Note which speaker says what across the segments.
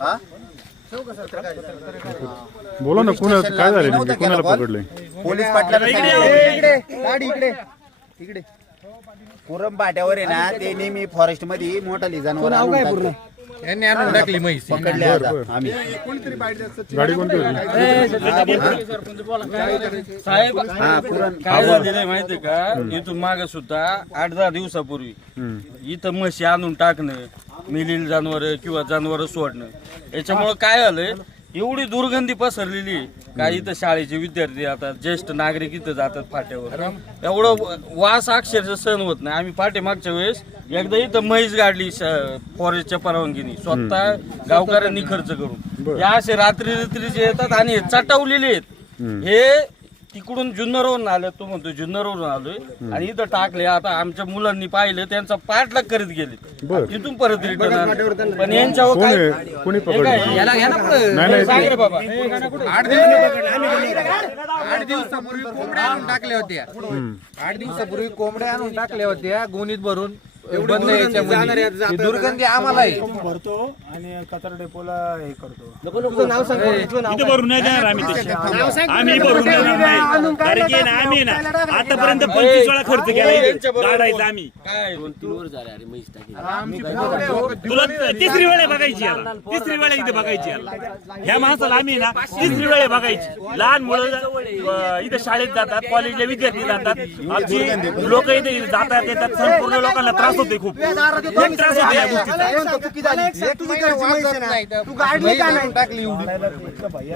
Speaker 1: हा?
Speaker 2: बोला ना कुणा काय झालं नेमके? कुणाला पकडलंय?
Speaker 1: पोलीस इकडे इकडे पुरम पाट्यावर आहे ना ते नेहमी फॉरेस्टमध्ये मोठा जनावर.
Speaker 3: यांनी आणून टाकली म्हैस.
Speaker 1: पकडले आता आम्ही.
Speaker 2: गाडी कोणती होती?
Speaker 4: साहेब
Speaker 1: हा पुरण.
Speaker 4: काय झालेलं आहे माहितीये का? इथून माग सुद्धा आठ दहा दिवसापूर्वी. इथं म्हशी आणून टाकणं मिलील जनावर किंवा जनावर सोडणं. याच्यामुळे काय झालंय? एवढी दुर्गंधी पसरलेली का इथं शाळेचे विद्यार्थी जातात ज्येष्ठ नागरिक इथं जातात फाट्यावर. एवढं वास अक्षरशः सहन होत नाही. आम्ही फाटे मागच्या वेळेस एकदा इथं म्हैस गाडली फॉरेस्टच्या परवानगीने. स्वतः गावकऱ्यांनी खर्च करून. या असे रात्री रात्रीचे येतात आणि हे चटवलेले आहेत हे तिकडून जुन्नरवरून आले तो म्हणतो जुन्नरवरून आलोय. आणि इथं टाकले आता आमच्या मुलांनी पाहिलं त्यांचा पाठलाग करीत गेले
Speaker 2: बर.
Speaker 4: तिथून परत रिटर्न पण यांच्यावर
Speaker 2: कोण
Speaker 4: काय
Speaker 2: आहे? कोणी पकडलं?
Speaker 4: काय?
Speaker 2: नाही नाही
Speaker 4: सांग रे बाबा.
Speaker 3: आठ दिवस आठ दिवसापूर्वी कोंबड्या आणून टाकल्या होत्या. आठ दिवसापूर्वी कोंबड्या आणून टाकल्या होत्या गोणीत भरून. बंद याच्यामध्ये. ही दुर्गंधी आम्हाला आहे.
Speaker 5: भरतो आणि कचरा डेपोला हे करतो.
Speaker 6: इथे भरून नाही देणार आम्ही तशी. आम्ही भरून देणार नाही. कारण की ना आम्ही ना आतापर्यंत पंचवीस वेळा खर्च केला. इथे. गाडायचा आम्ही.
Speaker 4: काय?
Speaker 6: तुला तिसरी वेळ आहे बघायची याला. तिसरी वेळ आहे इथे बघायची याला. ह्या माणसाला आम्ही ना तिसरी वेळ आहे बघायची. लहान मुलं अं, इथे शाळेत जातात कॉलेजला विद्यार्थी जातात. आमची लोक इथे जातात येतात संपूर्ण लोकांना त्रास होते खूप खूप त्रास होते या गोष्टीचा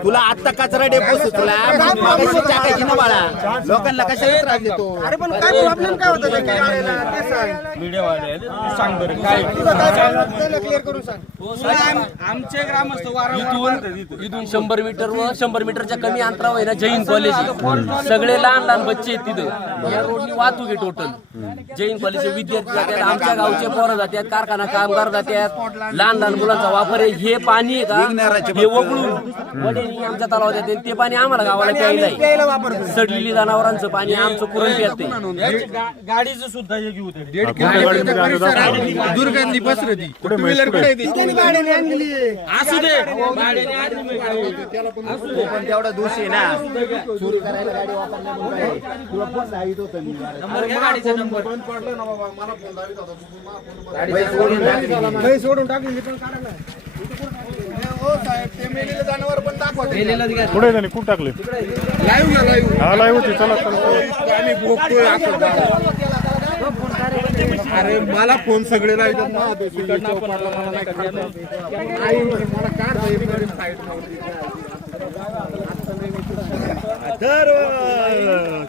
Speaker 1: तुला आता कचरा डेपो सुचला कशी टाकायची ना बाळा लोकांना कशाला त्रास देतो
Speaker 5: अरे पण काय प्रॉब्लेम काय होता त्या गाड्याला ते सांग
Speaker 4: बरं काय
Speaker 5: करून सांग
Speaker 4: आमचे ग्रामस्थ.
Speaker 7: इथून शंभर मीटर व शंभर मीटरच्या कमी अंतरावर आहे ना जैन कॉलेज आहे. सगळे लहान लहान बच्चे आहेत तिथं या रोडनी वाहतूक आहे टोटल जैन कॉलेजचे विद्यार्थी जातात आमच्या गावचे पोरं जातात कारखाना कामगार जातात. लहान लहान मुलांचा वापर आहे. हे पाणी आहे का? हे वगळून वडेनी आमच्या तलावात येते ते पाणी आम्हाला गावाला प्यायला आहे. सडलेली जनावरांचं पाणी आमचं पुरण पियात
Speaker 4: गाडीचं सुद्धा हे घेऊ.
Speaker 3: दुर्गंधी पसरती.
Speaker 2: कुठे कुठे
Speaker 4: असू दे.
Speaker 1: पण तेवढा दोष आहे ना. चोरी करायला गाडी वापरल्यामुळे सोडून टाकली.
Speaker 5: पण काढा ना
Speaker 2: कुठे झाले कुठं टाकले? हा लाईव्ह होती. चला चला.
Speaker 3: अरे मला फोन सगळे लावतात ना. मला नाही मला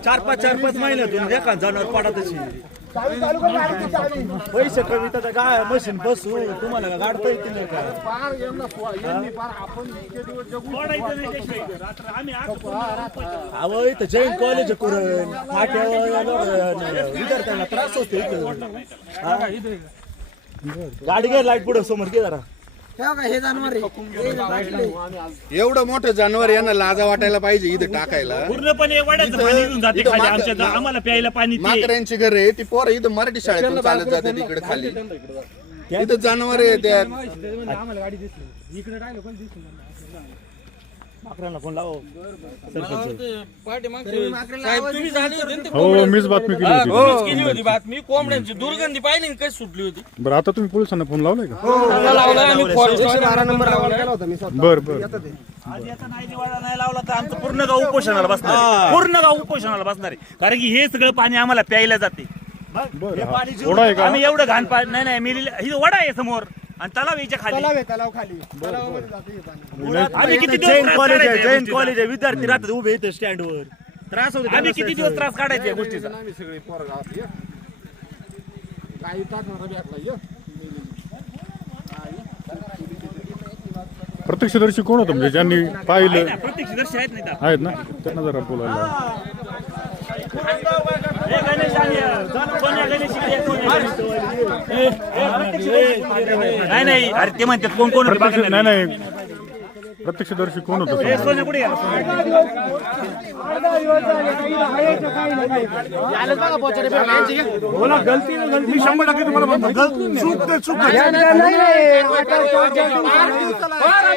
Speaker 6: चार पाच चार पाच महिन्यातून देखा जनावर पडा तशी. पैसे कमी तर काय मशीन बसू तुम्हाला का गाडता येतील का? अहो इथं जैन कॉलेज फाट्यावर विद्यार्थ्यांना त्रास होतो इथं? गाडी घे लाइट पुढे समोर घे जरा.
Speaker 5: हे जानवर
Speaker 3: एवढं मोठं जानवर यांना लाजा वाटायला पाहिजे इथं टाकायला.
Speaker 6: पूर्णपणे वड्याचं पाणी येऊन जाते
Speaker 3: इथं
Speaker 6: खाली
Speaker 3: माक-
Speaker 6: आमच्या आम्हाला प्यायला पाणी ते
Speaker 3: माकड्यांची घर आहे. ती पोरं इथं मराठी शाळेतून चालत जाते तिकडे खाली. इथं जनावर आहे त्या
Speaker 6: माकडांना फोन लाव
Speaker 4: पाठीमागच्या वेळेस. साहेब तुम्ही झाली होती ना ते
Speaker 2: हो मीच बातमी केली होती
Speaker 4: कोंबड्यांची केली होती बातमी कोंबड्यांची दुर्गंधी पाहिली ना कशी सुटली होती
Speaker 2: बरं आता तुम्ही पोलिसांना फोन लावलाय का
Speaker 4: लावला आम्ही forest
Speaker 5: बारा नंबर लावायला गेला होता मी स्वतः
Speaker 2: बर बर
Speaker 6: आज याचा नाही निवाडा नाही लावला तर आमचं पूर्ण गाव उपोषणाला बसणार आहे. पूर्ण गाव उपोषणाला बसणार आहे कारण की हे सगळं पाणी आम्हाला प्यायला जाते
Speaker 2: बरं हा. ओढा आहे का
Speaker 6: आम्ही एवढं घाण पाणी नाही नाही मी ही वडा आहे समोर आणि तलाव याच्या खाली
Speaker 5: तलाव आहे तलाव खाली तलावामध्ये जातं हे पाणी
Speaker 6: आम्ही किती दिवस जैन कॉलेज आहे जैन कॉलेज आहे विद्यार्थी राहतात उभे इथे स्टँडवर त्रास होतो आम्ही किती दिवस त्रास काढायचे या गोष्टीचा
Speaker 3: आम्ही सगळे पोरं गावात ये. काही टाकणार भेटला ये.
Speaker 2: प्रत्यक्षदर्शी कोण होतं म्हणजे ज्यांनी पाहिलं
Speaker 6: प्रत्यक्षदर्शी आहेत नाही का?
Speaker 2: आहेत ना त्यांना जरा बोलायला
Speaker 6: नाही नाही अरे ते म्हणतात कोण कोण होते
Speaker 2: प्रत्यक्ष नाही
Speaker 6: ना.
Speaker 2: नाही. प्रत्यक्षदर्शी कोण होतं
Speaker 6: हे कुठे गेला
Speaker 5: शंभर टक्के तुम्हाला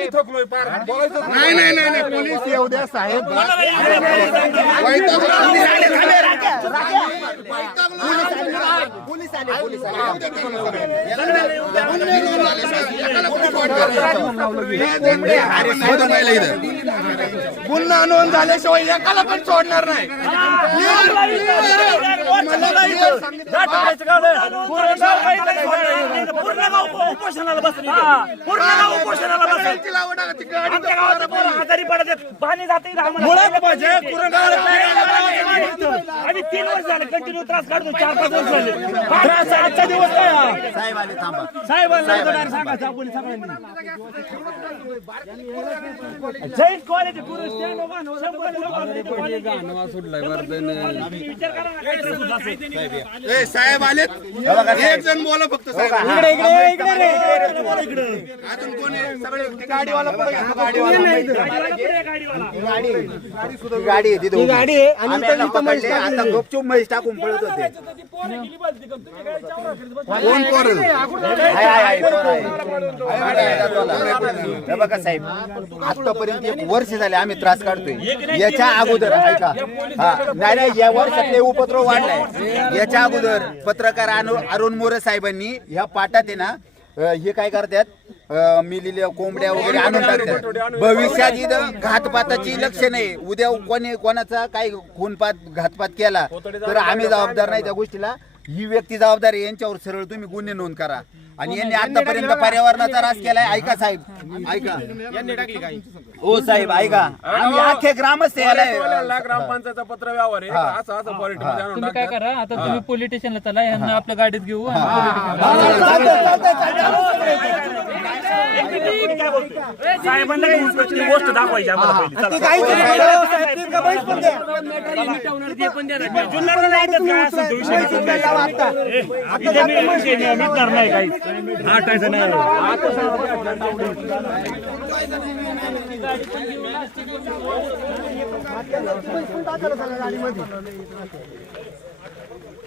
Speaker 2: नाही नाही. नाही नाही पोलीस येऊ द्या साहेब. गुन्हा नोंद झाल्याशिवाय एकाला पण सोडणार नाही
Speaker 6: पूर्ण गाव उपोषणाला बसले पूर्ण गाव उपोषणाला बसले आजारी पडत. पाणी जाते आम्ही तीन वर्ष झाले कंटिन्यू त्रास काढतो चार पाच वर्ष झाले. त्रास आजचा दिवस काय हा?
Speaker 1: साहेब आले थांबा.
Speaker 6: साहेबांना सांगायचं आपण सगळ्यांनी. जैन कॉलेज stand उभा college आहे. विचार करा ना, काय त्रास होत असेल.
Speaker 2: ए, साहेब आलेत? एक जण बोला फक्त साहेब. अजून कोणी सगळे ते गाडीवाला पुढे घ्या, तो गाडीवाला
Speaker 6: गाडीवाला.
Speaker 1: गाडी ही गाडी आहे तिथे गाडी आहे आणि पकडले आता गपचूप म्हैस टाकून पळत होते.
Speaker 2: पोरं?
Speaker 1: कोण करेल आहे. आहे, आहे, हे बघा साहेब आतापर्यंत एक वर्ष झाले आम्ही त्रास काढतोय. याच्या अगोदर ऐका. हा नाही नाही या वर्षातले उपद्रव वाढलाय. याच्या अगोदर पत्रकार अनु- अरुण मोरे साहेबांनी ह्या पाटात आहे ना अ, हे काय करतात? अ, मिलेल्या कोंबड्या वगैरे आणून टाकतात. भविष्यात इथं घातपाताची लक्षणं आहे. उद्या कोणी कोणाचा काय खूनपात घातपात केला तर आम्ही जबाबदार नाही त्या गोष्टीला. ही व्यक्ती जबाबदार आहे यांच्यावर सरळ तुम्ही गुन्हे नोंद करा. आणि यांनी आतापर्यंत पर्यावरणाचा रास केलाय. ऐका साहेब. ऐका. हो साहेब ऐका. आम्ही अख्खे ग्रामस्थ याला
Speaker 5: ग्रामपंचायतचा पत्र व्यवहार आहे. असं असं पॉलिटिक्स आणून
Speaker 8: तुम्ही काय करा आता तुम्ही पोलीस स्टेशनला चला यांना आपल्या गाडीत घेऊ आणि
Speaker 6: साहेबांना काही उचलून गोष्ट दाखवायची आम्हाला पहिली. चला. जुन्नरला जायचं काय असेल तो विषय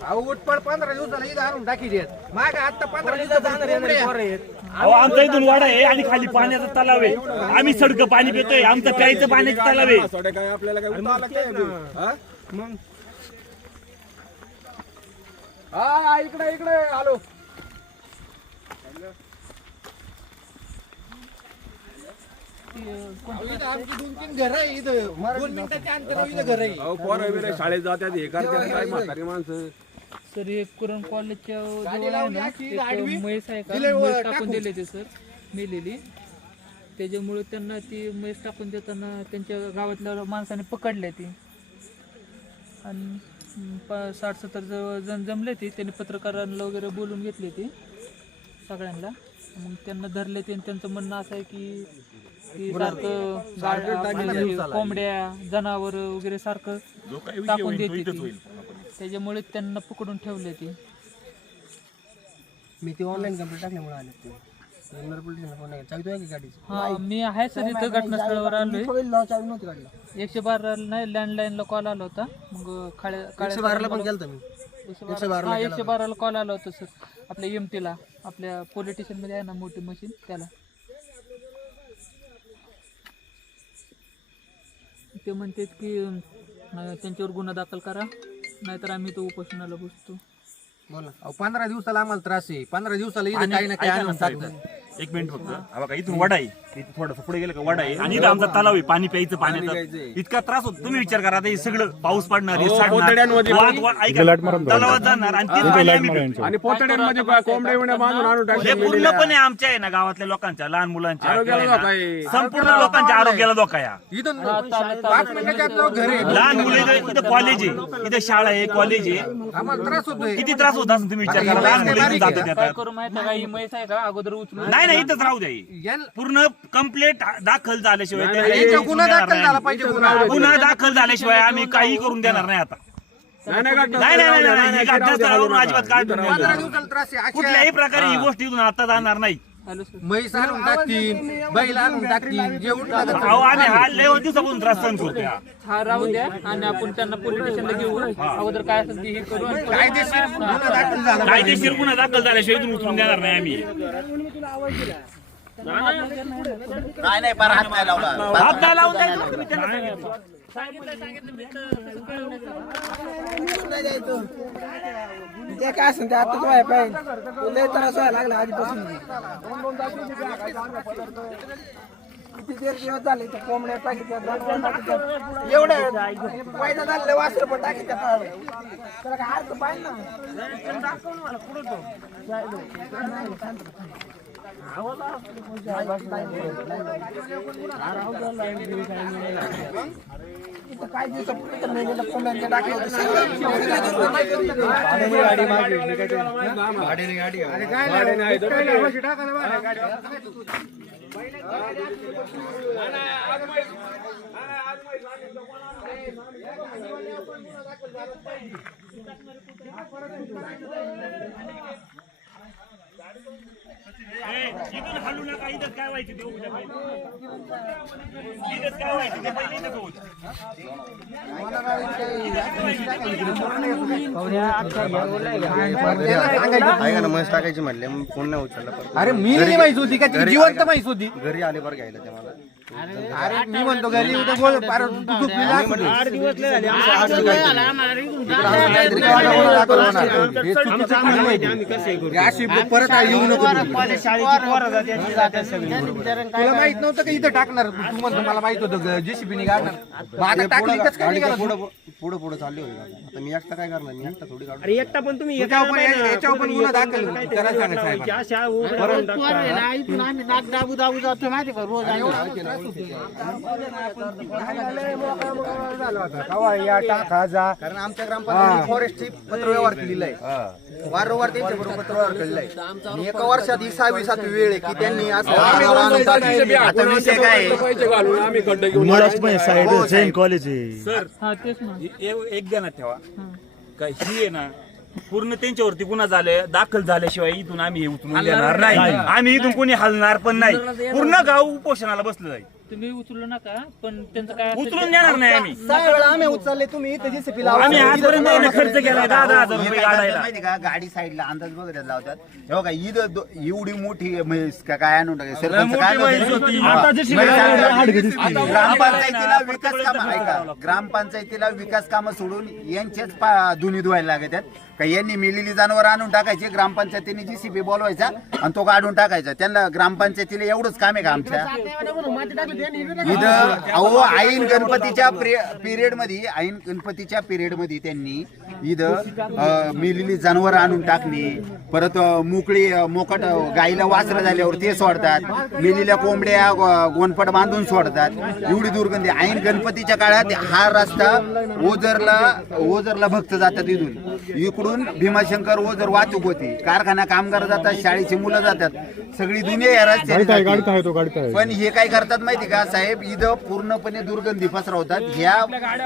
Speaker 3: उठपड पंधरा दिवसाला इथं आणून टाकी देत. माग आता पंधरा दिवसात
Speaker 6: अहो आमचा इथून वाडा आहे आणि खाली पाण्याचा तलाव आहे. आम्ही सडक पाणी पितोय. आमचं प्यायचं पाण्याचं तलाव आहे.
Speaker 5: थोडे काय आपल्याला काय काय हा?
Speaker 3: हा इकडे इकडे आलो
Speaker 5: पोरं बिरं शाळेत जातात हे करतात काय म्हातारी माणसं
Speaker 8: सर एक कुरण कॉलेजच्या जवळ आहे ना एक. म्हैस आहे का म्हैस टाकून. दिले ते सर मेलेली त्याच्यामुळे त्यांना ती म्हैस टाकून देताना त्यांच्या गावातल्या माणसाने पकडले ती आणि प- साठ सत्तर जवळ जण जमले ती त्यांनी पत्रकारांना वगैरे बोलून घेतले ती सगळ्यांना. मग त्यांना धरले ते आणि त्यांचं म्हणणं असं आहे की की सारखं म्हणजे कोंबड्या जनावर वगैरे सारखं टाकून देते ती. त्याच्यामुळे त्यांना पकडून ठेवले ती.
Speaker 3: मी ते ऑनलाईन कंप्लेंट टाकल्यामुळे आले ते पोलीस की गाडीची
Speaker 8: हा मी आहे सर इथं घटनास्थळावर आलोय.
Speaker 3: चालू नव्हती गाडीला
Speaker 8: एकशे बारा नाही लँडलाईनला कॉल आला होता. मग
Speaker 3: एकशे बाराला पण गेलतो मी.
Speaker 8: एकशे बारा हा, एकशे बाराला कॉल आला होता सर. आपल्या एम ला. आपल्या पोलीस स्टेशनमध्ये आहे ना मोठी मशीन त्याला. ते म्हणतात की अं, त्यांच्यावर गुन्हा दाखल करा नाहीतर आम्ही तो उपोषणाला बसतो.
Speaker 3: बोला. अहो पंधरा दिवसाला आम्हाला त्रास आहे. पंधरा दिवसाला इथं काही ना काही आणून टाकतात.
Speaker 6: एक मिनिट फक्त. हा बघा इथून वडा इथं थोडंसं पुढे गेलं का वडा आहे. आणि इथं आमचा तलाव आहे पाणी प्यायचं पाण्याचं इतका त्रास होतो. तुम्ही विचार करा आता हे सगळं पाऊस पडणार हे सांडणार. वाद- वाद- ऐका
Speaker 2: लाइट मारून
Speaker 6: ना, तलावात जाणार आणि तीच पाणी आम्ही पितो.
Speaker 5: आणि पोतड्यांमध्ये काय कोंबड्या बिंबड्या बांधून आणून
Speaker 6: हे
Speaker 5: टाकले
Speaker 6: पूर्णपणे आमच्या आहे ना गावातल्या लोकांच्या लहान मुलांच्या
Speaker 5: आरोग्याला
Speaker 6: किंवा
Speaker 5: धोका
Speaker 6: आहे.
Speaker 5: आहे.
Speaker 6: ना, संपूर्ण लोकांच्या आरोग्याला धोका या.
Speaker 3: पाच मिनिटाच्या घर
Speaker 6: लहान मुलं इथं इथं कॉलेज आहे. इथं शाळा आहे कॉलेज आहे.
Speaker 3: आम्हाला त्रास होतोय.
Speaker 6: किती त्रास होत असं तुम्ही विचार करा लहान मुलं इथून जातात
Speaker 8: काय
Speaker 6: येतात.
Speaker 8: करू माहिती आहे का? ही म्हैस आहे का? अगोदर उचलून
Speaker 6: नाही नाही इथंच राहू द्या ही.
Speaker 3: यान-
Speaker 6: पूर्ण कंप्लेंट दाखल झाल्याशिवाय
Speaker 3: यांचा गुन्हा दाखल झाला. पाहिजे गुन्हा.
Speaker 6: गुन्हा दाखल झाल्याशिवाय आम्ही काही करून देणार नाही आता.
Speaker 5: नाही नाही घटना
Speaker 6: नाही नाही नाही,
Speaker 5: राहू द्या,
Speaker 6: नाही
Speaker 5: नाही,
Speaker 6: ही
Speaker 5: नाही,
Speaker 6: घटनास्थळावरून
Speaker 5: राहू
Speaker 6: अजिबात
Speaker 5: द्या.
Speaker 6: काढून
Speaker 3: पंधरा
Speaker 6: नाही.
Speaker 3: दिवसाला त्रास आहे अक्षय
Speaker 6: कुठल्याही प्रकारे ही गोष्ट इथून आता जाणार नाही.
Speaker 8: Hello sir.
Speaker 3: म्हैस आणून टाकतील बैल आणून टाकतील जे उठला
Speaker 6: अहो आम्ही हा लय दिवसापासून त्रास सहन करतोय. हा.
Speaker 8: हा राहून द्या. आणि आपण त्यांना पोलीस स्टेशनला घेऊ अगोदर काय असेल ते हे करू आणि परत-
Speaker 3: कायदेशीर गुन्हा दाखल झाला
Speaker 6: कायदेशीर गुन्हा दाखल झाल्याशिवाय इथून उचलून देणार नाही आम्ही.
Speaker 1: काय नाही पार हात नाही लावला.
Speaker 6: हात नाही लावून द्यायचं तुम्ही त्यांना सांगितलं.
Speaker 5: ते काय असेल ते आता व्हायला पाहिजे. लय त्रास व्हायला लागला आधीपासून. किती देर दिवस झाले तर कोंबड्या टाकीत एवढं पैदा झालं वासर पण टाकीत त्याला काय अर्थ पाहिजे ना? दाखवून मला पुढं तो इथं काय दिवसापूर्वी तर मेलेल्या कोंबड्यांच्या टाकल्या
Speaker 6: ए, इथून हलू ते उद्या पहिले. इथंच काय व्हायचं ते पहिले इथंच होतं.
Speaker 2: ऐका ना म्हैस टाकायची म्हणले मग फोन नाही उचलला परत.
Speaker 3: अरे मी नाही माहिती होती का ती
Speaker 2: घरी
Speaker 3: जिवंत माहिती होती
Speaker 2: घरी आले बरं घ्यायला ते मला
Speaker 3: अरे मी म्हणतो घरी उद्या पार तू. हे चुकीचं काम आहे. हे अशी परत येऊ नको. तुला माहीत नव्हतं का इथं टाकणार? तू म्हणतो मला माहीत होतं जेसीबी काढणार मग आता टाकली इथंच काय निघालं?
Speaker 2: पुढं पुढं पुढं चालली होती. आता मी एकटा काय करणार? मी एकटा थोडी काढू
Speaker 5: एकटा पण तुम्ही
Speaker 3: याच्यावर पण याच्यावर पण गुन्हा दाखल करायला सांगा साहेबांना.
Speaker 5: इथून आम्ही नाक दाबू दाबू जातो माहिती का? रोज
Speaker 1: कारण आमच्या ग्रामपंचायतीने फॉरेस्टची पत्रव्यवहार केलेला आहे. वारंवार त्यांच्या बरोबर पत्रव्यवहार केलेला आहे आणि एका वर्षात ही सहावी सातवी वेळ आहे की त्यांनी असं. आता विषय काय आहे? हो.
Speaker 8: हा तेच ना.
Speaker 6: एक ध्यानात ठेवा का ही आहे ना पूर्ण त्यांच्यावरती गुन्हा झाले दाखल झाल्याशिवाय इथून आम्ही हे उचलून देणार नाही. आम्ही इथून कोणी हलणार पण नाही. पूर्ण गाव उपोषणाला बसलं जाईल.
Speaker 8: तुम्ही उचलू नका पण त्यांचं काय असेल
Speaker 6: उचलून देणार नाही आम्ही.
Speaker 5: सहा वेळा आम्ही उचलले तुम्ही इथे जेसीपी
Speaker 6: आम्ही आजपर्यंत खर्च केलाय दहा दहा हजार
Speaker 1: हे
Speaker 6: रुपये
Speaker 1: काय करतात
Speaker 6: काढायला.
Speaker 1: माहिती का? गाडी साईडला अंदाज बघत लावतात. हे बघा ईद दो- एवढी मोठी म्हैस का काय आणून टाकेल? सरपंच
Speaker 6: मोठी
Speaker 1: काय
Speaker 6: म्हैस
Speaker 1: म्हणते?
Speaker 6: होती.
Speaker 1: हा.
Speaker 6: आता
Speaker 1: म्हैस आणून- ग्रामपंचायतीला विकास काम ऐका. ग्रामपंचायतीला विकास कामं सोडून यांचेच पा- धुनी धुवायला लागत आहेत. का यांनी मिलेली जनावर आणून टाकायची ग्रामपंचायतीने जीसीबी बोलवायचा आणि तो काढून टाकायचा. त्यांना ग्रामपंचायतीला एवढंच काम आहे का आमच्या? इथं अहो ऐन गणपतीच्या पिरियडमध्ये ऐन गणपतीच्या पिरियडमध्ये त्यांनी इथं मेलेली जनावर आणून टाकणे परत मोकळी मोकट गाईला वासरं झाल्यावर ते सोडतात. मेलेल्या कोंबड्या गोनपट बांधून सोडतात. एवढी दुर्गंधी. ऐन गणपतीच्या काळात हा रस्ता ओझरला ओझरला भक्त जातात इथून. इकडून भीमाशंकर ओझर वाहतूक होती. कारखाना कामगार जातात शाळेची मुलं जातात. सगळी दुनिया या रस्त्याने जाते. पण हे काय करतात माहिती का साहेब इथं पूर्णपणे दुर्गंधी पसरवतात. ह्या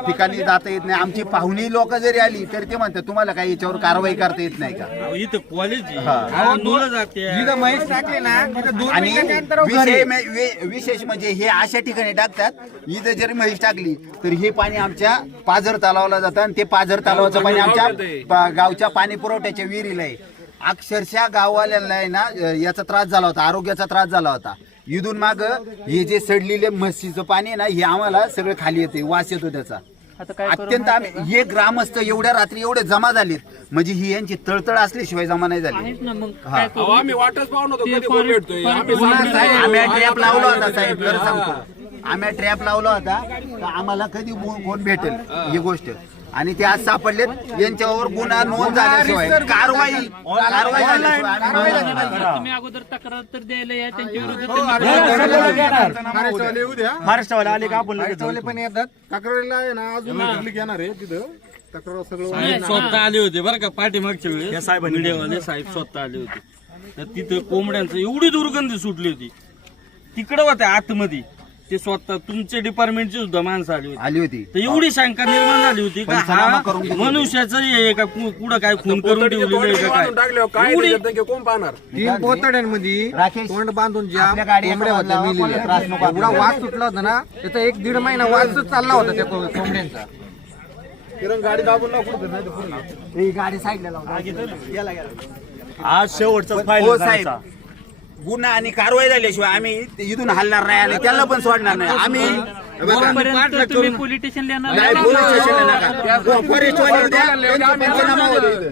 Speaker 1: ठिकाणी जाता येत नाही. आमची पाहुणी लोक जरी आली तरी ते म्हणतात तुम्हाला काही याच्यावर कारवाई करता येत नाही का?
Speaker 4: अहो, इथं कॉलेज
Speaker 1: हा.
Speaker 4: मुलं जाते.
Speaker 3: जिथं म्हैस टाकली ना तिथं दोन
Speaker 1: आणि
Speaker 3: मिनिटाच्या अंतरावर घर आहे.
Speaker 1: विषय मे- वे- विशेष म्हणजे हे अशा ठिकाणी टाकतात इथं जरी म्हैस टाकली तर हे पाणी आमच्या पाझर तलावाला जातं आणि ते पाझर तलावाचं पाणी आमच्या पा- गावच्या पाणी पुरवठ्याच्या विहिरीला आहे. अक्षरशः गाववाल्यांना आहे ना अ, याचा त्रास झाला होता आरोग्याचा त्रास झाला होता. इथून माग हे जे सडलेले म्हशीचं पाणी आहे ना हे आम्हाला सगळं खाली येते वास येतो त्याचा.
Speaker 8: आता काय करू
Speaker 1: अत्यंत आम्ही हे ग्रामस्थ एवढ्या रात्री एवढे जमा झालेत. म्हणजे ही यांची तळतळ असल्याशिवाय जमा नाही झाली.
Speaker 8: आहेच ना मग काय करू आम्ही वाटच पाहून
Speaker 1: आम्ही ट्रॅप लावला होता साहेब खरं सांगतो. आम्ही ट्रॅप लावला होता तर आम्हाला कधी गु- कोण भेटेल? ही गोष्ट. आणि ते आज सापडलेत. यांच्यावर गुन्हा नोंद झाल्याशिवाय कारवाई कारवाई झाल्याशिवाय आम्ही.
Speaker 8: तुम्ही अगोदर तक्रार तर द्यायला या त्यांच्या विरुद्ध
Speaker 3: हो,
Speaker 8: त्यांनी-
Speaker 3: महाराष्ट्रवाले येऊ द्या.
Speaker 5: महाराष्ट्रवाले आले का आपण
Speaker 3: महाराष्ट्रवाले पण येतात. तक्रारीला आहे ना अजून पब्लिक येणार आहे तिथं. तक्रार सगळं
Speaker 4: साहेब स्वतः आले होते बरं का पाठीमागच्या वेळेस. मीडियावाले साहेब स्वतः आले होते. तर तिथं कोंबड्यांचं एवढी दुर्गंधी सुटली होती. तिकडं होत्या आतमध्ये. ते स्वतः तुमचे डिपार्टमेंटची सुद्धा माणसं आली होती.
Speaker 1: आली होती.
Speaker 4: तर एवढी शंका निर्माण झाली होती का?
Speaker 1: पंचनामा
Speaker 4: हा?
Speaker 1: करून घेतला.
Speaker 4: मनुष्याचं हे आहे का? कु- कुठं काय खून करून ठेवलेलं आहे का काय? एवढी
Speaker 3: तीन पोतड्यांमध्ये
Speaker 1: राकेश,
Speaker 3: तोंड बांधून ज्या
Speaker 1: आपल्या गाडी
Speaker 3: कोंबड्या होत्या
Speaker 1: एका बाजूला
Speaker 3: मेलेल्या.
Speaker 1: त्रास नको
Speaker 3: एवढा वास सुटला होता ना त्याचा एक दीड महिना वासच चालला होता त्या को- कोंबड्यांचा.
Speaker 1: ही गाडी साईडला.
Speaker 6: आज शेवटचा
Speaker 1: हो
Speaker 6: फायनल
Speaker 1: साहेब. गुन्हा आणि कारवाई झाल्याशिवाय आम्ही इथून हलणार नाही आणि त्याला पण सोडणार नाही. आम्ही
Speaker 8: जोपर्यंत तुम्ही पोलीस स्टेशनला येणार
Speaker 1: नाही,
Speaker 8: नाही,
Speaker 1: पोलीस स्टेशनला नका. फॉरेस्ट वाले उद्या त्यांचा पंचनामा होतो इथं.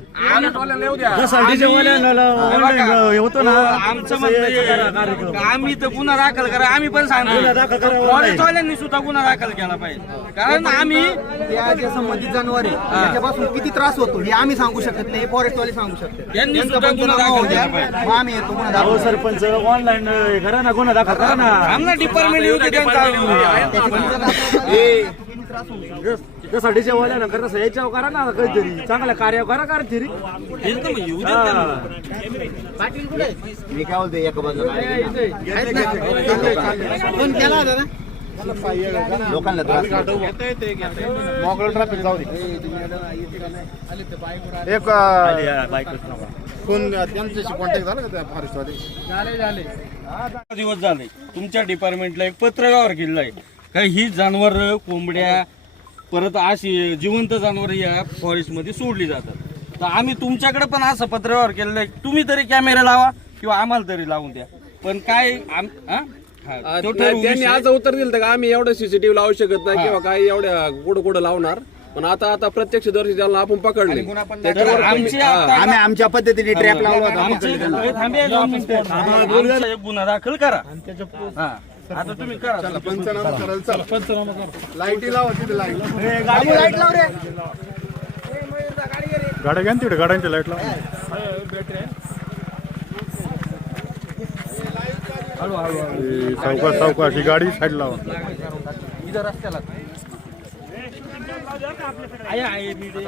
Speaker 6: होतो ना?
Speaker 4: आमचं म्हणणं हे आहे. का आम्ही तर गुन्हा दाखल करा आम्ही पण सांगतो. फॉरेस्टवाल्यांनी सुद्धा गुन्हा दाखल केला पाहिजे. कारण आम्ही
Speaker 3: त्या जे संबंधित जनावर आहे. त्याच्यापासून किती त्रास होतो हे आम्ही सांगू शकत नाही फॉरेस्ट वाले सांगू शकते
Speaker 4: यांनी
Speaker 3: त्यांचा
Speaker 4: सुद्धा गुन्हा
Speaker 3: पंचनामा
Speaker 4: दाखल
Speaker 3: द्या.
Speaker 4: केला पाहिजे.
Speaker 3: मग आम्ही येतो गुन्हा दाखल
Speaker 6: सरपंच ऑनलाईन करा ना गुन्हा दाखल करा ना.
Speaker 4: आमना डिपार्टमेंट येऊ दे त्यांचा
Speaker 6: जसा डीजे वाल्या ना करता याच्यावर करा ना काहीतरी. चांगला कार्य करा
Speaker 4: त्यांना.
Speaker 1: मी काय बोलतो एका बाजूला लोकांना त्रास नको.
Speaker 2: मोकळं ट्रॅफिक जाऊ दे. एक कोण त्यांच्याशी कॉन्टॅक्ट झाला का त्या फॉरेस्ट वाले?
Speaker 4: दिवस झाले. तुमच्या डिपार्टमेंटला एक पत्र व्यवहार केलेला आहे. का ही जनावर कोंबड्या परत अशी जिवंत जनावर या फॉरेस्टमध्ये सोडली जातात. तर आम्ही तुमच्याकडे पण असं पत्र व्यवहार केलेलं आहे. तुम्ही तरी कॅमेरा लावा किंवा आम्हाला तरी लावून द्या. पण काय आम- हा? हा, तो ठरवू
Speaker 9: त्यांनी
Speaker 4: विषय.
Speaker 9: आज उत्तर दिलं का आम्ही एवढं सीसीटीव्ही लावू शकत नाही किंवा काही एवढ्या कुठं कुठं लावणार. पण आता आता प्रत्यक्षदर्शी त्याला आपण पकडले.
Speaker 4: तर आमची आता-
Speaker 1: आम्ही आमच्या पद्धतीने ट्रॅप लावला होता.
Speaker 4: आमचे हे थांबे दोन मिनिटं. आमचा एक गुन्हा दाखल करा. हा. आता तुम्ही करा.
Speaker 2: पंचनामा करायला चला. लाईटी लावा तिथे लाइट.
Speaker 10: गाड्या घ्या ना तिकडे गाड्यांच्या लाइट लावा. ए, सावकाश सावकाश ही गाडी साईड लावा.
Speaker 3: इथं रस्त्याला.
Speaker 4: आहे, आहे, मी ते-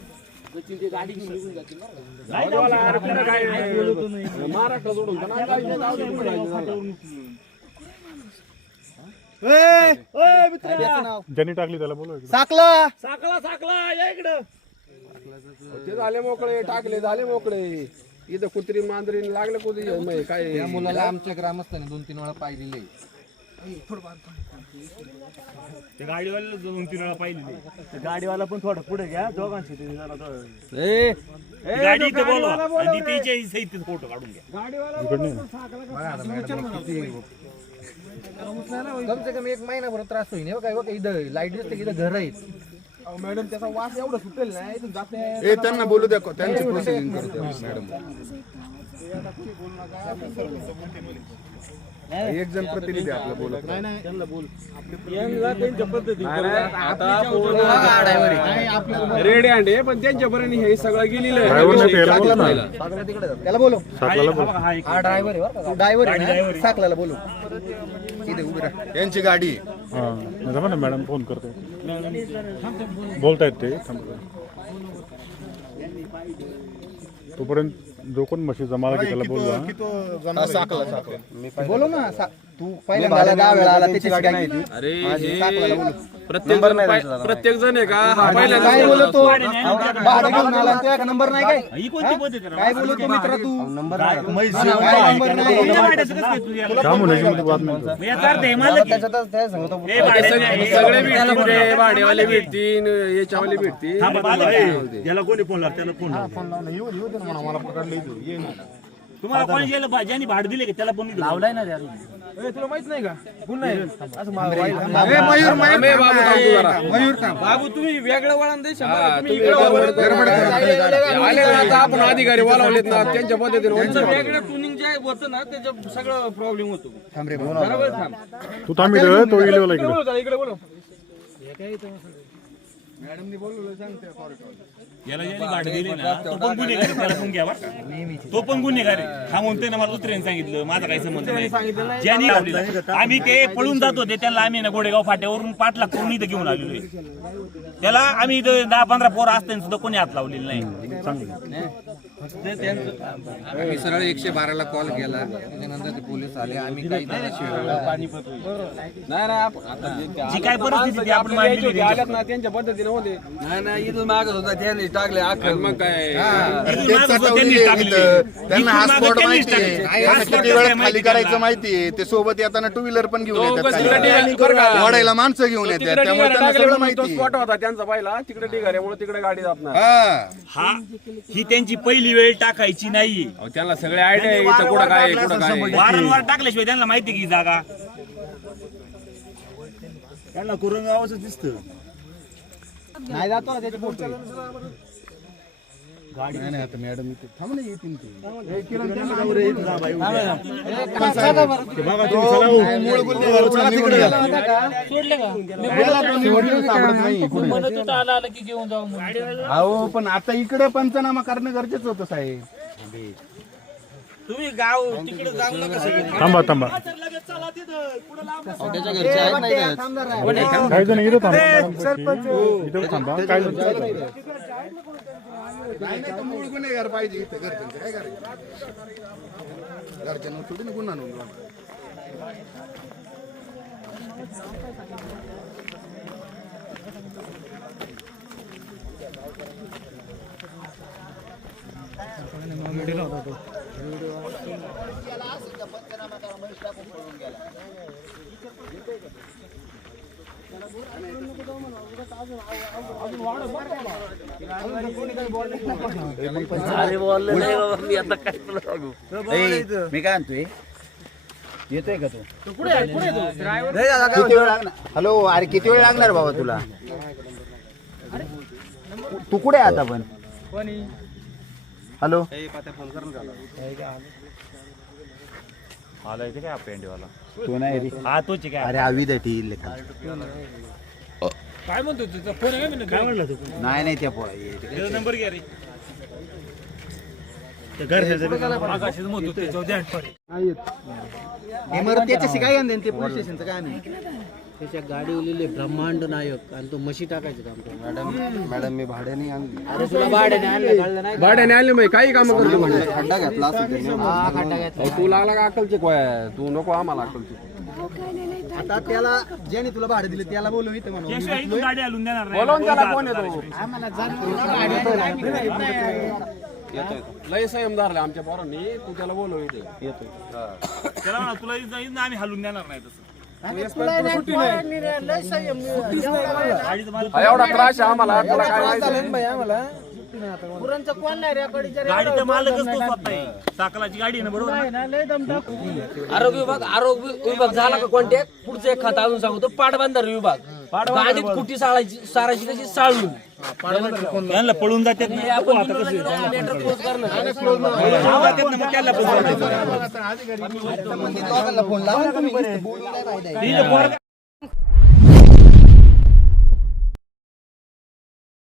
Speaker 5: ते गाड्या टाकून सुद्धा झाली.
Speaker 9: महाराष्ट्र सोडून तर नाही जायचं, जाऊ दे, कुठं जायचं झालं.
Speaker 10: ज्यांनी टाकली त्याला बोलवा इकडे.
Speaker 3: साकला.
Speaker 9: ते झाले मोकळे टाकले झाले मोकळे. इथं कुत्री मांजरी लागले कुत्री. काय
Speaker 3: मुलाला आमच्या ग्रामस्थांनी दोन तीन वेळा पाहिलेले
Speaker 6: ते गाडीवाल्याला दोन तीन वेळा ते गाडीवाला पण थोडं पुढे घ्या दोघांशी ते जरा थोडं- ती गाडी इथं बोलवा. आणि ती तिच्या सहित फोटो काढून घ्या.
Speaker 10: ना.
Speaker 3: कम से कम एक महिनाभर त्रास होईल हे बघा हे बघा इथं लाइट दिसते की इथं घर आहेत.
Speaker 9: मॅडम त्याचा वास एवढा सुटेल इथून जाते
Speaker 2: ए त्यांना बोलू द्या त्यांची प्रोसिडिंग करते मॅडम. एक जण प्रतिनिधी आपला बोलत नाही.
Speaker 9: रेडी अंडे पण त्यांच्यापर्यंत हे सगळं गेलेलं आहे.
Speaker 10: नाही.
Speaker 3: त्याला बोलो हा ड्रायव्हर आहे ड्रायव्हर आहे साकलाला बोलो इथे उभी राहा.
Speaker 2: यांची गाडी
Speaker 10: हा नाही ना मॅडम फोन करते. बोलतायत ते. तोपर्यंत जो कोण म्हशी जमाला की त्याला बोलवा
Speaker 3: बोलो ना सा- तू पहिल्यांदा दहा वेळा आला त्याची गाडी नाही
Speaker 9: अरे हे प्रत्येक जण पाय- प्रत्येक जण आहे का? हा पहिल्यांदा
Speaker 3: काय बोलतो भाडं घेऊन आला तुझ्याकडे नंबर नाही काय?
Speaker 6: ही कोणती पद्धत आहे
Speaker 3: काय बोलतो मित्र तू?
Speaker 6: नंबर
Speaker 3: काय नंबर नाही?
Speaker 6: तुझ्या तुझ्या?
Speaker 10: नाही.
Speaker 3: त्याच्यातच त्या सांगतो
Speaker 6: आहे.
Speaker 9: सगळे भेटतील रे भाडेवाले भेटतील याच्यावाले भेटतील.
Speaker 6: ज्याला कोणी फोन लावला? त्याला फोन लावा.
Speaker 2: येऊ येऊ दे ना म्हणा मला पकडलं इथं ये ना.
Speaker 6: तुम्हाला कोणी ज्याला भा- ज्यांनी भाड दिले का त्याला पण लावलाय ना
Speaker 3: तुला माहीत नाही का? पुन्हा आहे. असं मा-
Speaker 9: थांबे बाबू
Speaker 4: तुम्ही वेगळं वळण देशाल
Speaker 9: हा,
Speaker 4: बरं, तुम्ही
Speaker 9: तुम्ही
Speaker 4: इकडं वळण
Speaker 9: गडबड करा. आले ना आता आपण अधिकारी बोलावलेत ना त्यांच्या पद्धतीने
Speaker 4: त्यांचं वेगळं ट्युनिंग जे होतं ना त्याच्या सगळं प्रॉब्लेम होतो. बरोबर थांब.
Speaker 10: तू थांब इकडे तो इलेवला इकडे
Speaker 6: याला ज्यांनी गाडी दिली ना तो पण गुन्हेगार आहे, त्याला पण घ्या बरं का. तो पण गुन्हेगार आहे. हा म्हणतोय ना मला दुसऱ्याने सांगितलं माझा काही संबंध नाही. ज्यांनी. आम्ही ते पळून जात होते त्याला आम्ही ना गोडेगाव फाट्यावरून पाठ लाख करून इथं घेऊन आलेलो आहे. त्याला आम्ही इथं दहा पंधरा पोर असताना सुद्धा कोणी हात लावलेलं नाही.
Speaker 3: आम्ही सरळ एकशे बाराला कॉल केला. त्याच्यानंतर ते पोलीस आले. आम्ही काही
Speaker 9: नाही. नाही आपण- आता जे-
Speaker 6: जी काय परिस्थिती ती आपण मांडलेली आहे.
Speaker 9: आल्यात ना त्यांच्या पद्धतीने होते.
Speaker 7: नाही नाही इथून मागत होता त्यांनी टाकले
Speaker 9: मग काय?
Speaker 6: इथून मागं सुद्धा त्यांनीच टाकलेलं आहे.
Speaker 1: त्यांना
Speaker 6: इथून
Speaker 1: हा
Speaker 6: मागं
Speaker 1: स्पॉट
Speaker 6: त्यांनीच
Speaker 1: माहिती आहे.
Speaker 6: टाकलेलं आहे.
Speaker 1: त्यांना
Speaker 6: हा spot
Speaker 1: किती वेळ खाली
Speaker 6: माहिती
Speaker 1: करायचं
Speaker 6: त्यांना.
Speaker 1: माहिती आहे? ते सोबत येताना टू व्हीलर पण घेऊन येतात
Speaker 9: तिकडे
Speaker 1: काही.
Speaker 9: ढिगाणी बरं का?
Speaker 1: वाढायला माणसं घेऊन येतात.
Speaker 9: तिकडे
Speaker 1: त्यामुळे त्यांना
Speaker 9: टाकले
Speaker 1: सगळं
Speaker 9: म्हणून तो
Speaker 1: माहिती
Speaker 9: स्पॉट होता त्यांचा पहिला. तिकडे ढिगाऱ्यामुळे तिकडे गाडी जात नाही.
Speaker 1: हा.
Speaker 6: हा. ही त्यांची पहिली वेळ टाकायची नाहीये
Speaker 9: अहो, त्यांना सगळे आयडिया आहे इथं कुठं काय आहे, कुठं काय आहे.
Speaker 6: वारंवार टाकल्याशिवाय त्यांना माहिती की जागा.
Speaker 10: त्यांना कुरंगावच दिसतं.
Speaker 5: नाही जातो ना त्याच्या पुढचे
Speaker 8: सोडले का? मी म्हणत होतो आला आला. की घेऊन जाऊ म्हणून.
Speaker 1: अहो पण आता इकडे पंचनामा करणं गरजेचं होतं साहेब.
Speaker 6: तुम्ही गाव तिकडे जाऊ नका सगळे.
Speaker 10: थांबा थांबा. काही जण इथं थांबा. इथं थांबा. काय जण
Speaker 1: नाही नाही मूळ गुन्हेगार पाहिजे इथं घरच्यांचं. काय करायचं? घरच्यांना थोडी ना गुन्हा नोंदवा.
Speaker 7: अरे बोलले नाही बाबा मी आता काय तुला सांगू?
Speaker 1: ए, मी काय आणतोय येतोय का तू? किती वेळ लागणार? हॅलो अरे किती वेळ लागणार बाबा तुला? तू कुठे आहे आता पण? हॅलो?
Speaker 10: आला इथे काय पेंडेवाला
Speaker 1: तू नाही रे.
Speaker 6: हा तोच आहे काय?
Speaker 1: अरे आविद ठी लेखा
Speaker 6: काय म्हणतो तुझा फोन आहे? काय म्हणलं तू?
Speaker 1: नाही नाही त्या पोळा
Speaker 6: त्याचा नंबर घ्या रे. मागाशीच म्हणतो त्याच्यावर द्या आठवणी.
Speaker 5: त्याच्याशी काय आणते ते पोलीस स्टेशनचं काय नाही. त्याच्या गाडीवलेले ब्रह्मांड नायक. आणि तो म्हशी टाकायचं काम करतो मॅडम मॅडम मी भाड्याने आणली. अरे तुला भाड्याने आणलं कळलं नाही
Speaker 9: भाड्याने आले मग काही काम करतो म्हणलं
Speaker 5: खड्डा घातला हा खड्डा घातला.
Speaker 9: अहो, तू लागला का अक्कलचे कोय तू नको आम्हाला अक्कलचे
Speaker 5: आता त्याला ज्याने तुला भाडं दिलं त्याला बोलू इथं म्हणून.
Speaker 6: गाडी देणार नाही.
Speaker 9: बोलवून त्याला कोण येतो?
Speaker 5: आम्हाला जाणून
Speaker 9: येतो लय संयम धरले आमच्या पोरांनी. तू त्याला बोलव इथे. येतोय
Speaker 6: त्याला म्हणा तुला इथं इथं आम्ही हलून देणार नाही तसं.
Speaker 9: एवढा त्रास आहे आम्हाला. तुला काय माहिती?
Speaker 5: पुरणचं कोण नाही रेकॉर्डीच्या
Speaker 6: गाडीचा मालकच तो स्वतः आहे. साकलाची गाडी आहे ना बरोबर ना?
Speaker 5: लय
Speaker 7: आरोग्य विभाग आरोग्य विभाग झाला का कॉन्टॅक्ट पुढचं एक खातं अजून सांगतो पाटबंधारे विभाग. गाडीत कुठे साळायची सारायची कशी साळून.
Speaker 6: त्यांना पळून जातात
Speaker 7: हे
Speaker 6: ना
Speaker 7: आपण मॅटर क्लोज करणार.
Speaker 6: आवाज येत ना मग त्याला पळून जातात.
Speaker 5: फोन लावा तुम्ही बोलून काय फायदा आहे
Speaker 6: तिथे पोरं-